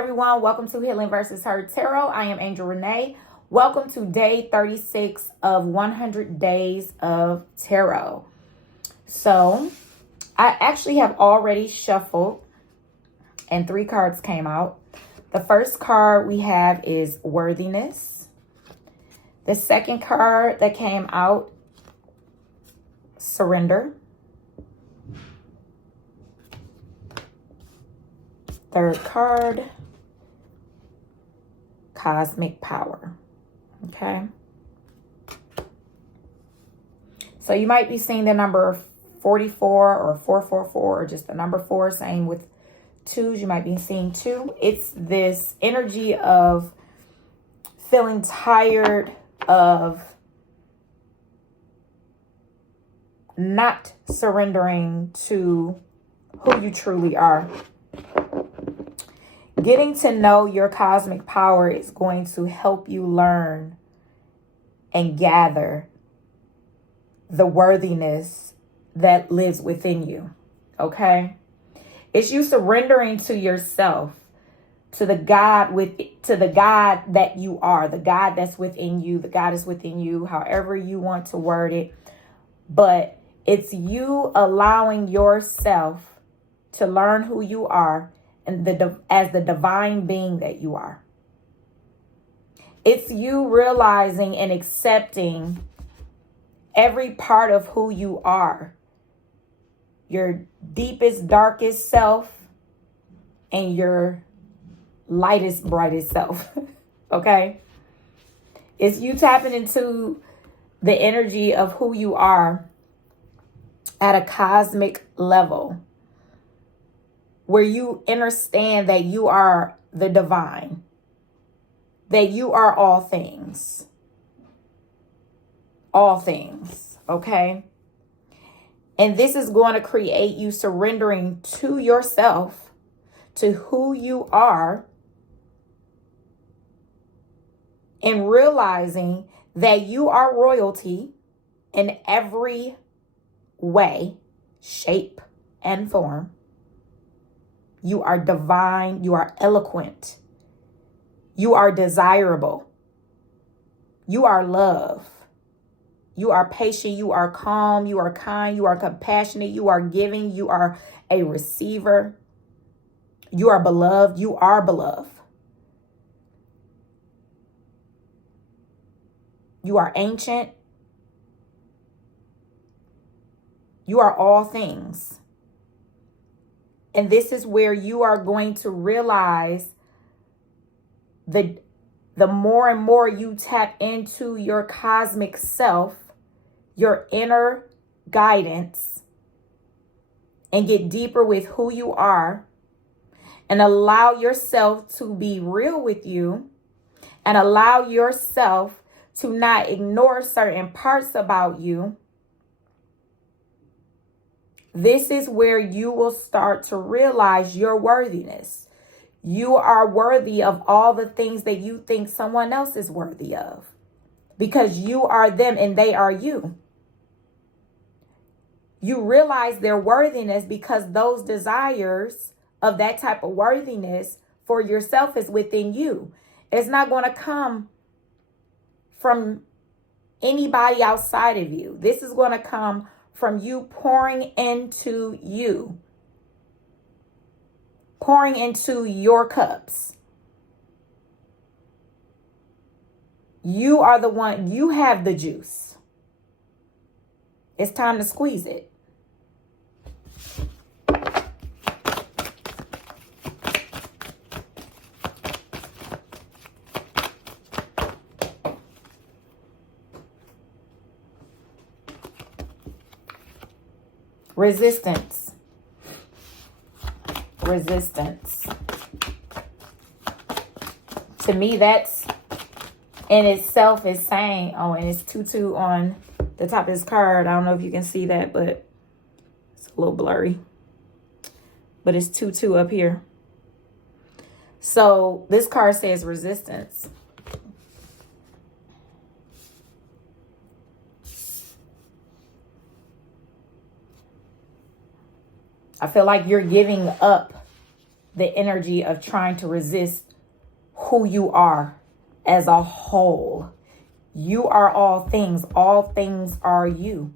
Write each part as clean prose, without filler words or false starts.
everyone. Welcome to Healing versus Hurt Tarot. I am Angel Renee. Welcome to day 36 of 100 Days of Tarot. So, I actually have already shuffled and 3 cards came out. The first card we have is Worthiness. The second card that came out, Surrender. Third card, Cosmic Power. Okay. So you might be seeing the number 44 or 444 or just the number 4. Same with 2s. You might be seeing 2. It's this energy of feeling tired of not surrendering to who you truly are. Getting to know your cosmic power is going to help you learn and gather the worthiness that lives within you. Okay? It's you surrendering to yourself, to the God that you are, the God that's within you, the God is within you, however you want to word it. But it's you allowing yourself to learn who you are and as the divine being that you are. It's you realizing and accepting every part of who you are, your deepest, darkest self and your lightest, brightest self. Okay? It's you tapping into the energy of who you are at a cosmic level, where you understand that you are the divine, that you are all things. All things, okay? And this is going to create you surrendering to yourself, to who you are, and realizing that you are royalty in every way, shape, and form. You are divine. You are eloquent. You are desirable. You are love. You are patient. You are calm. You are kind. You are compassionate. You are giving. You are a receiver. You are beloved. You are beloved. You are ancient. You are all things. And this is where you are going to realize the more and more you tap into your cosmic self, your inner guidance, and get deeper with who you are, and allow yourself to be real with you, and allow yourself to not ignore certain parts about you. This is where you will start to realize your worthiness. You are worthy of all the things that you think someone else is worthy of, because you are them and they are you. You realize their worthiness because those desires of that type of worthiness for yourself is within you. It's not going to come from anybody outside of you. This is going to come from you pouring into you, pouring into your cups. You are the one, you have the juice. It's time to squeeze it. Resistance. Resistance. To me, that's in itself is saying, oh, and it's 2-2 on the top of this card. I don't know if you can see that, but it's a little blurry. But it's 2-2 up here. So this card says resistance. I feel like you're giving up the energy of trying to resist who you are as a whole. You are all things. All things are you.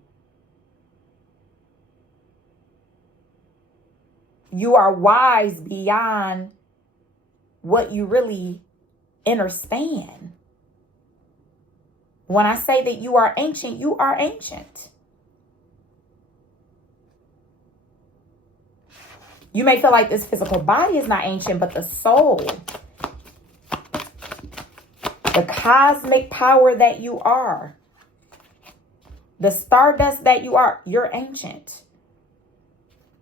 You are wise beyond what you really understand. When I say that you are ancient, you are ancient. You may feel like this physical body is not ancient, but the soul, the cosmic power that you are, the stardust that you are, you're ancient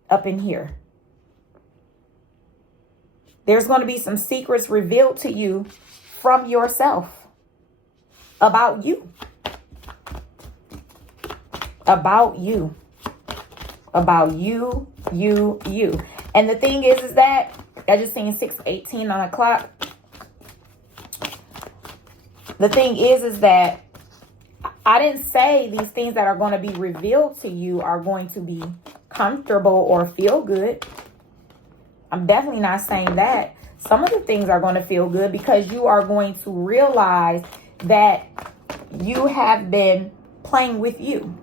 up in here. There's going to be some secrets revealed to you from yourself about you. About you. About you, you. And the thing is that I just seen 6:18 on the clock. The thing is that I didn't say these things that are going to be revealed to you are going to be comfortable or feel good. I'm definitely not saying that. Some of the things are going to feel good because you are going to realize that you have been playing with you.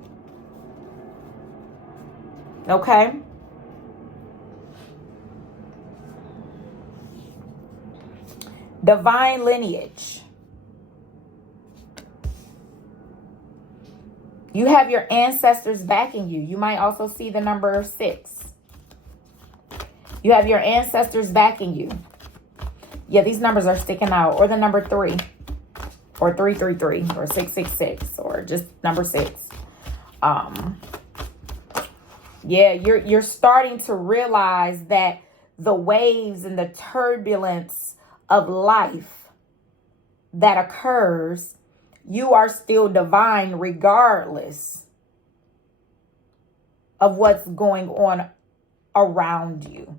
Okay? Divine lineage. You have your ancestors backing you. You might also see the number 6. You have your ancestors backing you. Yeah, these numbers are sticking out. Or the number 3. Or 333. Or 666. Or just number 6. Yeah, you're starting to realize that the waves and the turbulence of life that occurs, you are still divine regardless of what's going on around you.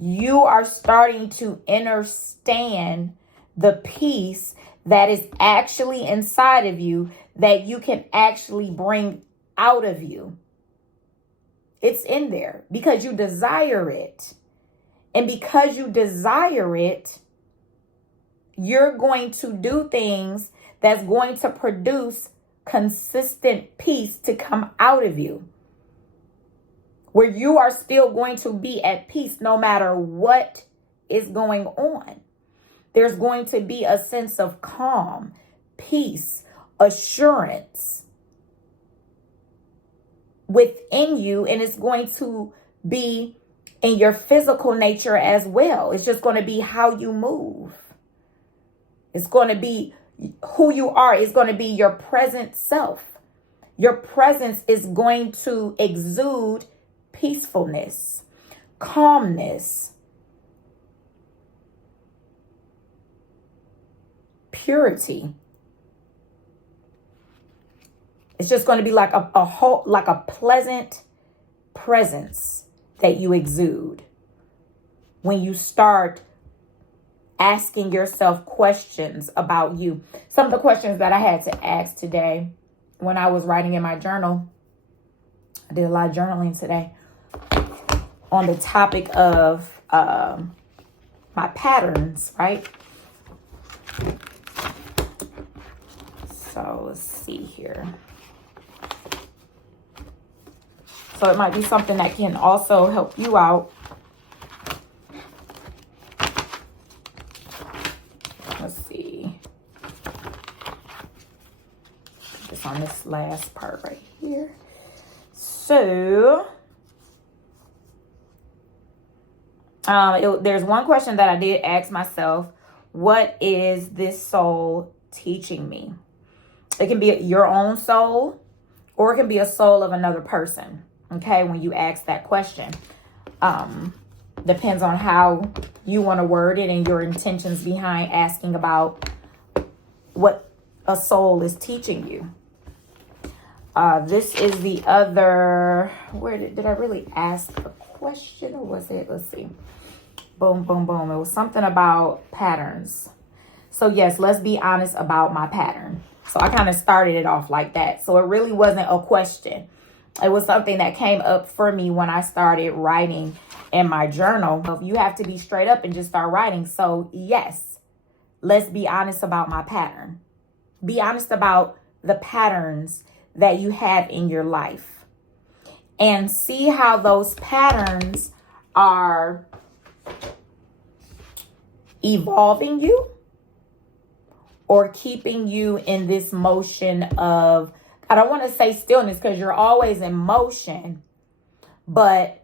You are starting to understand the peace that is actually inside of you that you can actually bring out of you. It's in there because you desire it. And because you desire it, you're going to do things that's going to produce consistent peace to come out of you. Where you are still going to be at peace no matter what is going on. There's going to be a sense of calm, peace, assurance within you, and it's going to be in your physical nature as well. It's just going to be how you move. It's going to be who you are. It's going to be your present self. Your presence is going to exude peacefulness, calmness, purity. It's just going to be like a whole, like a pleasant presence that you exude when you start asking yourself questions about you. Some of the questions that I had to ask today when I was writing in my journal, I did a lot of journaling today on the topic of my patterns, right? So let's see here. So it might be something that can also help you out. Let's see. Just on this last part right here. So, there's one question that I did ask myself. What is this soul teaching me? It can be your own soul, or it can be a soul of another person. Okay, when you ask that question, depends on how you want to word it and your intentions behind asking about what a soul is teaching you. This is the other, where did I really ask a question, or was it, let's see, boom, boom, boom. It was something about patterns. So yes, let's be honest about my pattern. So I kind of started it off like that. So it really wasn't a question. It was something that came up for me when I started writing in my journal. You have to be straight up and just start writing. So yes, let's be honest about my pattern. Be honest about the patterns that you have in your life and see how those patterns are evolving you or keeping you in this motion of, I don't want to say stillness because you're always in motion, but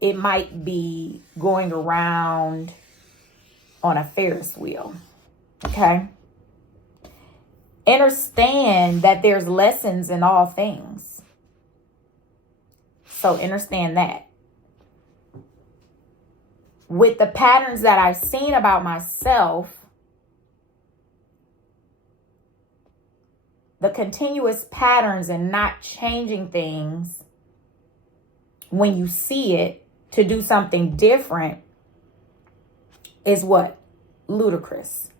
it might be going around on a Ferris wheel. Okay? Understand that there's lessons in all things. So understand that. With the patterns that I've seen about myself, the continuous patterns and not changing things when you see it to do something different is what? Ludicrous.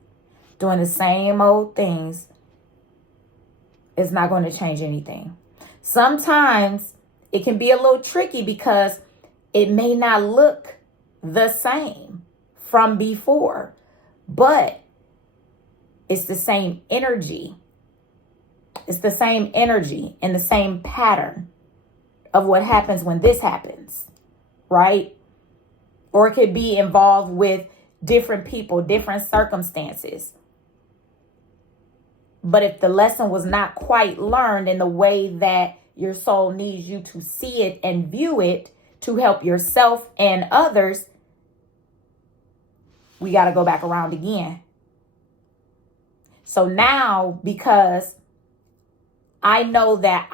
Doing the same old things is not going to change anything. Sometimes it can be a little tricky because it may not look the same from before, but it's the same energy. It's the same energy and the same pattern of what happens when this happens, right? Or it could be involved with different people, different circumstances. But if the lesson was not quite learned in the way that your soul needs you to see it and view it to help yourself and others, we got to go back around again. So now, because I know that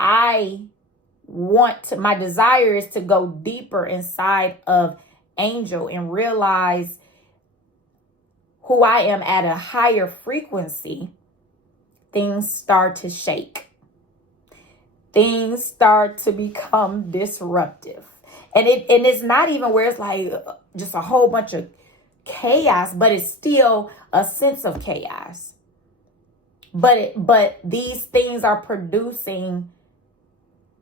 my desire is to go deeper inside of Angel and realize who I am at a higher frequency, things start to shake. Things start to become disruptive. And it's not even where it's like just a whole bunch of chaos, but it's still a sense of chaos. But these things are producing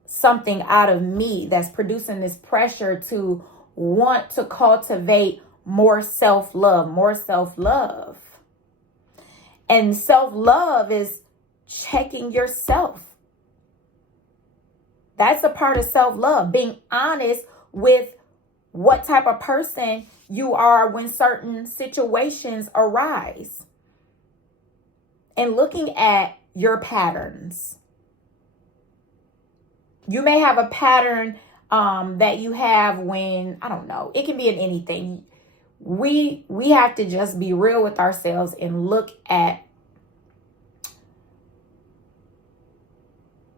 something out of me that's producing this pressure to want to cultivate more self-love, more self-love. And self-love is checking yourself. That's a part of self-love, being honest with what type of person you are when certain situations arise. And looking at your patterns. You may have a pattern that you have when, I don't know, it can be in anything. We have to just be real with ourselves and look at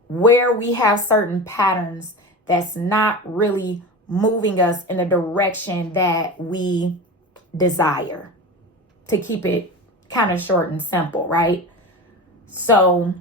where we have certain patterns that's not really moving us in the direction that we desire. To keep it kind of short and simple, right? So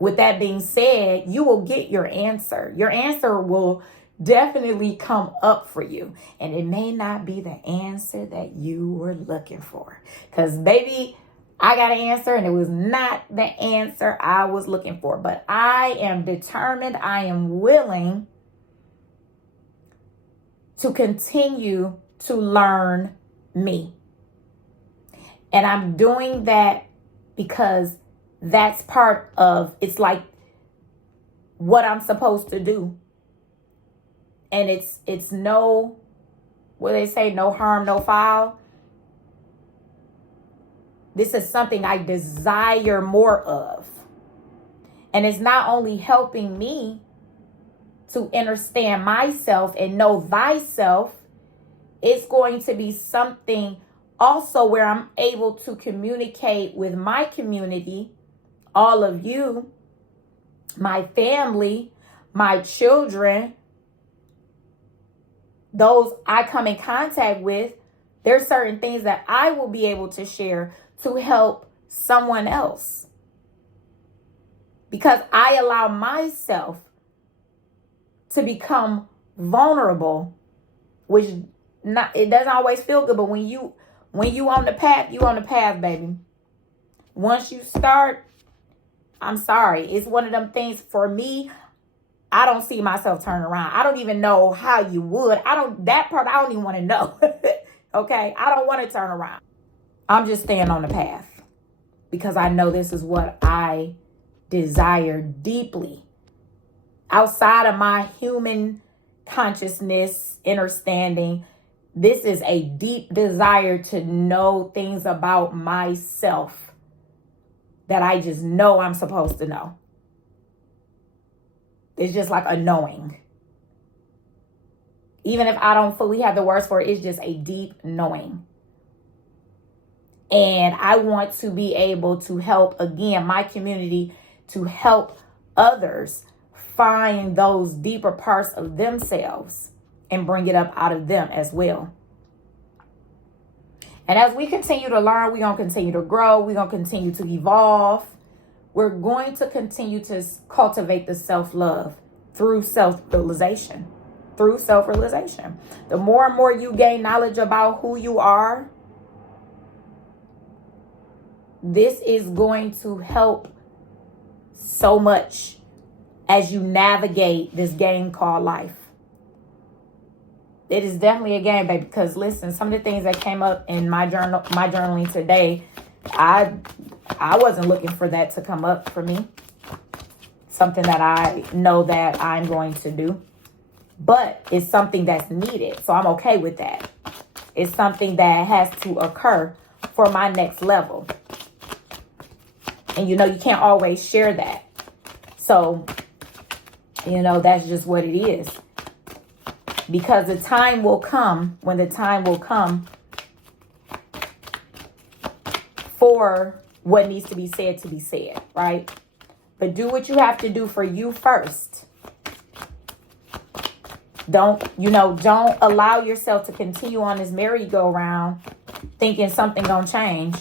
with that being said, you will get your answer. Your answer will definitely come up for you. And it may not be the answer that you were looking for. Because baby, I got an answer and it was not the answer I was looking for. But I am determined, I am willing to continue to learn me. And I'm doing that because that's part of, it's like what I'm supposed to do. And it's no, what they say, no harm, no foul. This is something I desire more of. And it's not only helping me to understand myself and know thyself, it's going to be something also where I'm able to communicate with my community, all of you, my family, my children, those I come in contact with. There's certain things that I will be able to share to help someone else. Because I allow myself to become vulnerable, which it doesn't always feel good, but when you on the path, you on the path, baby. Once you start, I'm sorry, it's one of them things for me. I don't see myself turning around. I don't even know how you would. That part I don't even want to know. Okay? I don't want to turn around. I'm just staying on the path because I know this is what I desire deeply. Outside of my human consciousness, understanding, this is a deep desire to know things about myself that I just know I'm supposed to know. It's just like a knowing. Even if I don't fully have the words for it, it's just a deep knowing. And I want to be able to help, again, my community, to help others find those deeper parts of themselves and bring it up out of them as well. And as we continue to learn, we're going to continue to grow. We're going to continue to evolve. We're going to continue to cultivate the self-love through self-realization. Through self-realization. The more and more you gain knowledge about who you are, this is going to help so much as you navigate this game called life. It is definitely a game, baby, because listen, some of the things that came up in my journaling today, I wasn't looking for that to come up for me. Something that I know that I'm going to do. But it's something that's needed. So I'm okay with that. It's something that has to occur for my next level. And you can't always share that. So, that's just what it is. Because the time will come, when the time will come for what needs to be said, right? But do what you have to do for you first. Don't allow yourself to continue on this merry-go-round thinking something gonna change.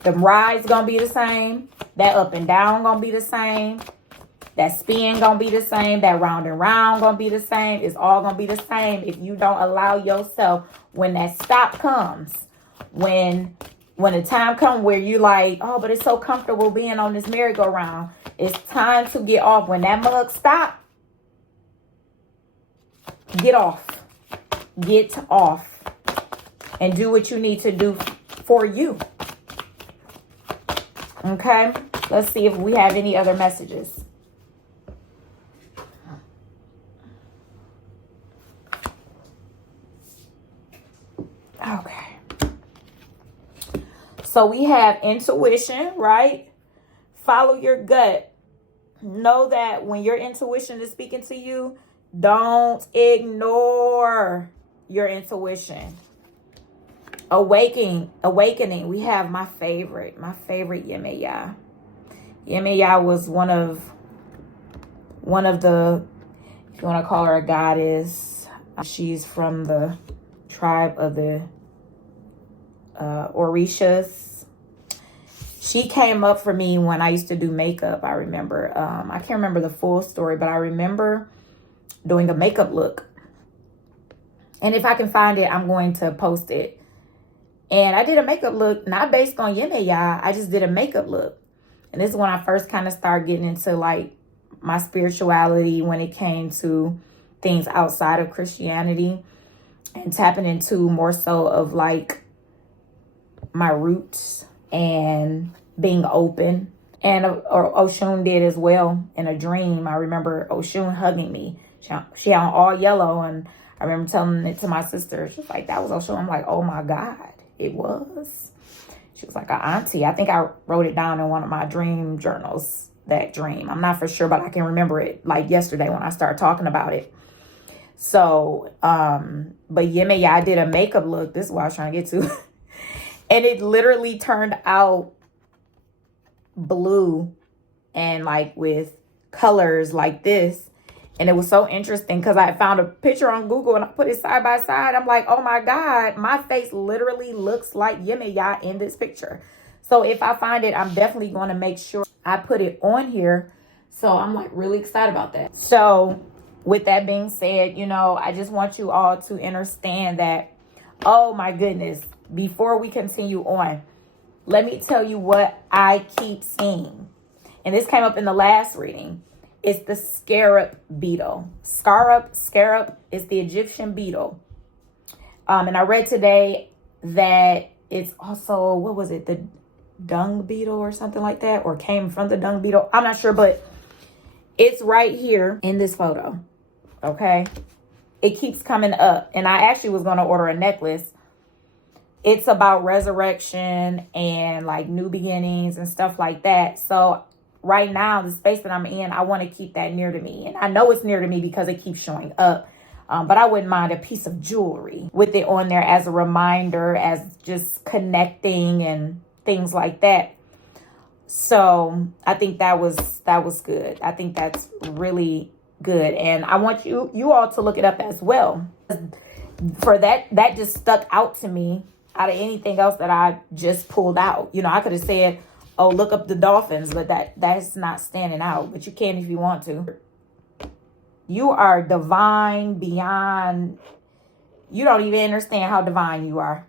The ride's gonna be the same. That up and down gonna be the same. That spin gonna be the same. That round and round gonna be the same. It's all gonna be the same if you don't allow yourself, when that stop comes, when the time comes where you like, oh, but it's so comfortable being on this merry-go-round. It's time to get off. When that mug stop, get off. Get off. And do what you need to do for you. Okay? Let's see if we have any other messages. Okay. So we have intuition, right? Follow your gut. Know that when your intuition is speaking to you, don't ignore your intuition. Awakening. We have my favorite Yemaya. Yemaya was one of the, if you want to call her a goddess, she's from the tribe of the Orishas. She came up for me when I used to do makeup. I remember, I can't remember the full story, but I remember doing a makeup look. And if I can find it, I'm going to post it. And I did a makeup look, not based on Yemaya. I just did a makeup look. And this is when I first kind of started getting into like my spirituality when it came to things outside of Christianity and tapping into more so of like my roots and being open. And Oshun did as well in a dream. I remember Oshun hugging me. She had on all yellow, and I remember telling it to my sister. She was like, that was Oshun. I'm like, oh my God, it was. She was like, auntie. I think I wrote it down in one of my dream journals, that dream. I'm not for sure, but I can remember it like yesterday when I started talking about it. So, but yeah, I did a makeup look. This is what I was trying to get to. And it literally turned out blue and like with colors like this. And it was so interesting because I found a picture on Google and I put it side by side. I'm like, oh my God, my face literally looks like Yemaya in this picture. So if I find it, I'm definitely going to make sure I put it on here. So I'm like really excited about that. So with that being said, I just want you all to understand that, oh my goodness, before we continue on, let me tell you what I keep seeing. And this came up in the last reading. It's the scarab beetle. Scarab is the Egyptian beetle. And I read today that it's also, what was it? The dung beetle or something like that, or came from the dung beetle. I'm not sure, but it's right here in this photo. Okay. It keeps coming up. And I actually was going to order a necklace. It's about resurrection and like new beginnings and stuff like that. So right now, the space that I'm in, I want to keep that near to me. And I know it's near to me because it keeps showing up. But I wouldn't mind a piece of jewelry with it on there as a reminder, as just connecting and things like that. So I think that was good. I think that's really good. And I want you all to look it up as well. For that just stuck out to me out of anything else that I just pulled out. You know, I could have said, oh, look up the dolphins, but that's not standing out. But you can if you want to. You are divine beyond, you don't even understand how divine you are.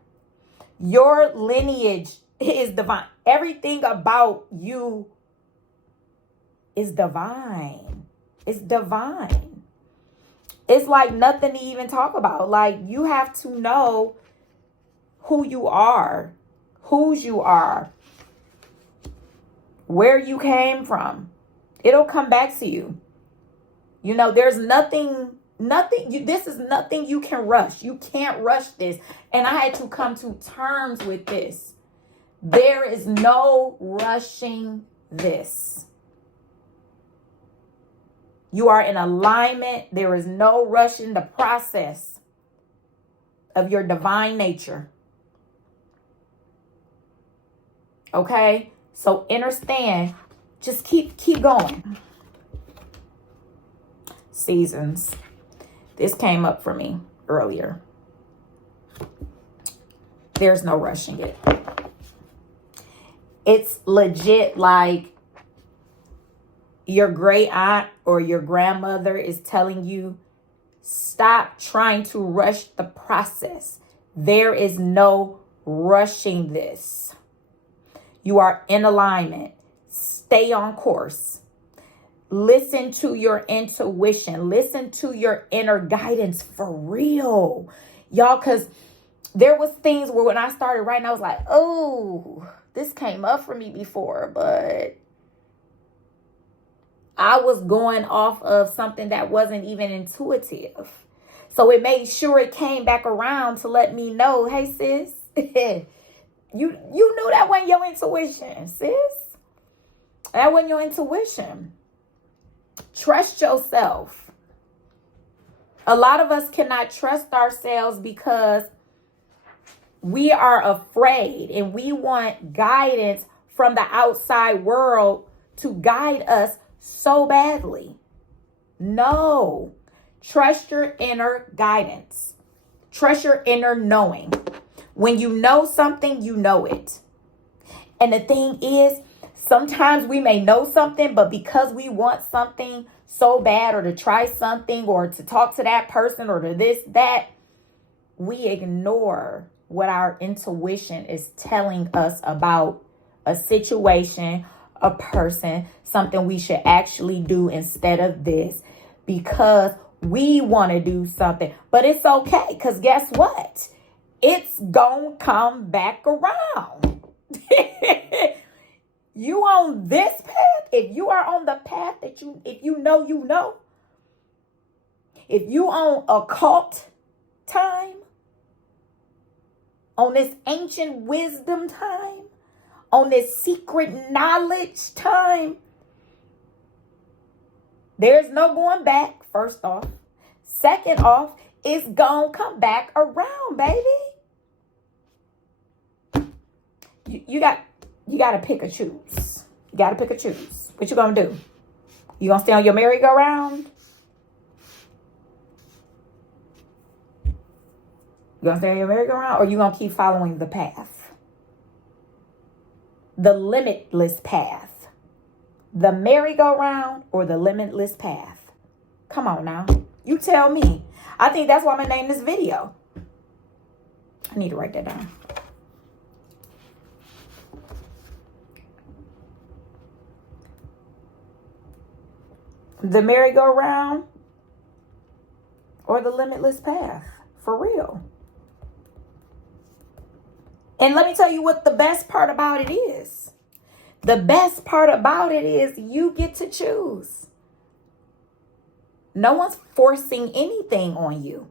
Your lineage is divine. Everything about you is divine. It's divine. It's like nothing to even talk about. Like, you have to know who you are, whose you are, where you came from. It'll come back to you. You know, there's nothing, this is nothing you can rush. You can't rush this. And I had to come to terms with this. There is no rushing this. You are in alignment. There is no rushing the process of your divine nature. Okay? So understand, just keep going. Seasons. This came up for me earlier. There's no rushing it. It's legit like your great aunt or your grandmother is telling you, stop trying to rush the process. There is no rushing this. You are in alignment. Stay on course. Listen to your intuition. Listen to your inner guidance for real. Y'all, because there was things where when I started writing, I was like, oh, this came up for me before, but I was going off of something that wasn't even intuitive. So it made sure it came back around to let me know, hey, sis, you knew that wasn't your intuition, sis. That wasn't your intuition. Trust yourself. A lot of us cannot trust ourselves because we are afraid and we want guidance from the outside world to guide us so badly. No. Trust your inner guidance. Trust your inner knowing. When you know something, you know it. And the thing is, sometimes we may know something, but because we want something so bad, or to try something, or to talk to that person, or to this, that, we ignore what our intuition is telling us about a situation, a person, something we should actually do instead of this, because we want to do something. But it's okay, because guess what? It's gonna come back around. You on this path, if you are on the path that if you know, if you on occult time, on this ancient wisdom time, on this secret knowledge time, there's no going back, first off. Second off, it's gonna come back around, baby. You got to pick or choose. You got to pick or choose. What you going to do? You going to stay on your merry-go-round? You going to stay on your merry-go-round? Or you going to keep following the path? The limitless path. The merry-go-round or the limitless path? Come on now. You tell me. I think that's why I'm going to name this video. I need to write that down. The merry-go-round or the limitless path. For real. And let me tell you what the best part about it is. The best part about it is you get to choose. No one's forcing anything on you.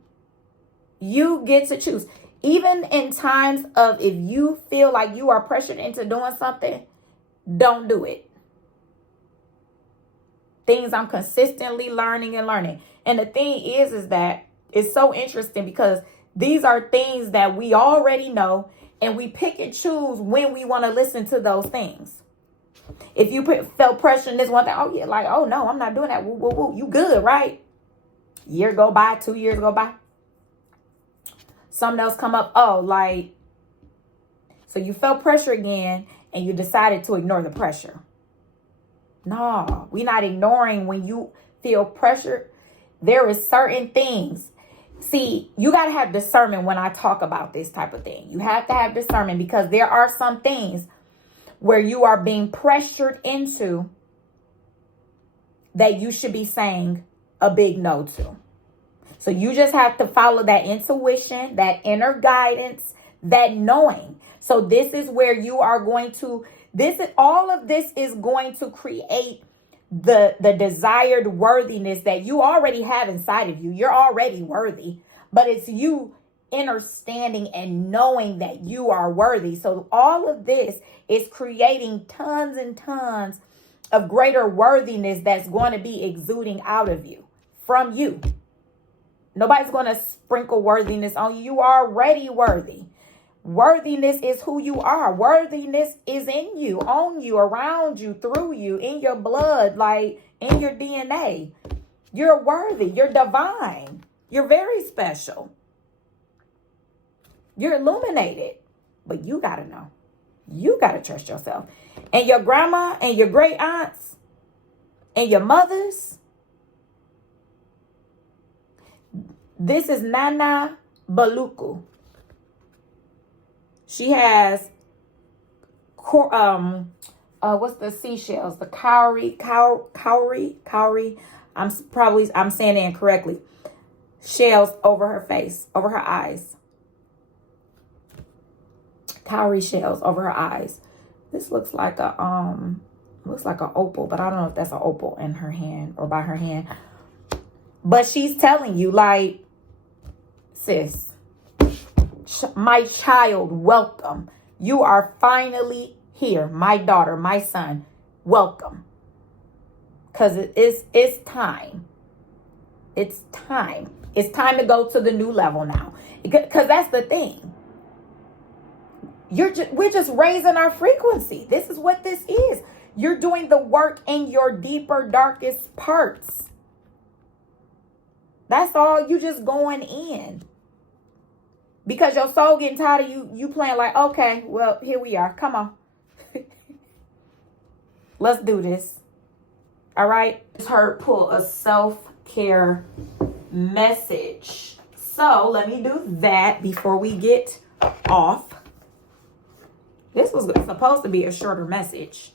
You get to choose. Even in times of if you feel like you are pressured into doing something, don't do it. Things I'm consistently learning and learning. And the thing is that it's so interesting because these are things that we already know and we pick and choose when we want to listen to those things. If you felt pressure in this one thing, oh yeah, like, oh no, I'm not doing that. Woo, woo, woo. You good, right? Year go by, 2 years go by. Something else come up. Oh, like, so you felt pressure again and you decided to ignore the pressure. No, we're not ignoring when you feel pressure. There is certain things. See, you got to have discernment when I talk about this type of thing. You have to have discernment because there are some things where you are being pressured into that you should be saying a big no to. So you just have to follow that intuition, that inner guidance, that knowing. So this is where you are going to, all of this is going to create the desired worthiness that you already have inside of you. You're already worthy, but it's you understanding and knowing that you are worthy. So all of this is creating tons and tons of greater worthiness that's going to be exuding out of you, from you. Nobody's going to sprinkle worthiness on you. You are already worthy. Worthiness is who you are. Worthiness is in you, on you, around you, through you, in your blood, like in your DNA. You're worthy. You're divine. You're very special. You're illuminated. But you got to know. You got to trust yourself. And your grandma and your great aunts and your mothers. This is Nana Baluku. She has, what's the seashells? The cowrie. I'm saying it incorrectly. Shells over her face, over her eyes. Cowrie shells over her eyes. This looks like an opal, but I don't know if that's an opal in her hand or by her hand. But she's telling you, like, sis, my child, welcome. You are finally here. My daughter, my son, welcome. Because it's time. It's time. It's time to go to the new level now. Because that's the thing. We're just raising our frequency. This is what this is. You're doing the work in your deeper, darkest parts. That's all. You just going in. Because your soul getting tired of you playing like, okay, well, here we are. Come on. Let's do this. All right. Just heard pull a self-care message. So let me do that before we get off. This was supposed to be a shorter message.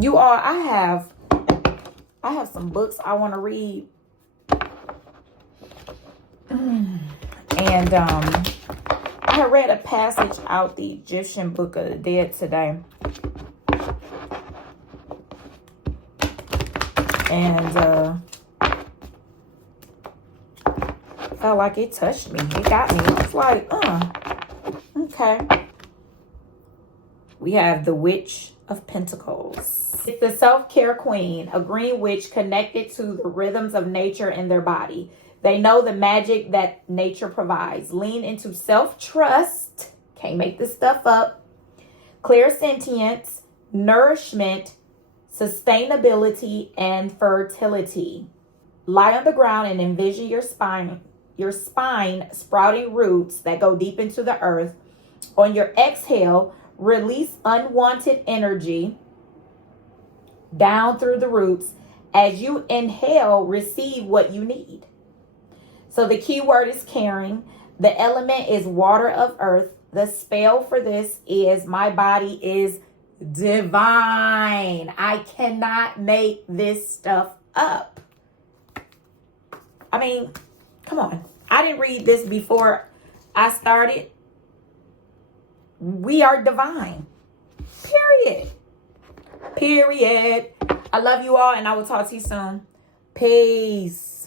You all, I have some books I want to read. And I had read a passage out the Egyptian Book of the Dead today. And felt like it touched me. It got me. I was like, okay. We have the Witch of Pentacles. It's the self-care queen, a green witch connected to the rhythms of nature in their body. They know the magic that nature provides. Lean into self-trust. Can't make this stuff up. Clairsentience, nourishment, sustainability, and fertility. Lie on the ground and envision your spine sprouting roots that go deep into the earth. On your exhale, release unwanted energy down through the roots. As you inhale, receive what you need. So the key word is caring. The element is water of earth. The spell for this is my body is divine. I cannot make this stuff up. I mean, come on. I didn't read this before I started. We are divine. Period. Period. I love you all, and I will talk to you soon. Peace.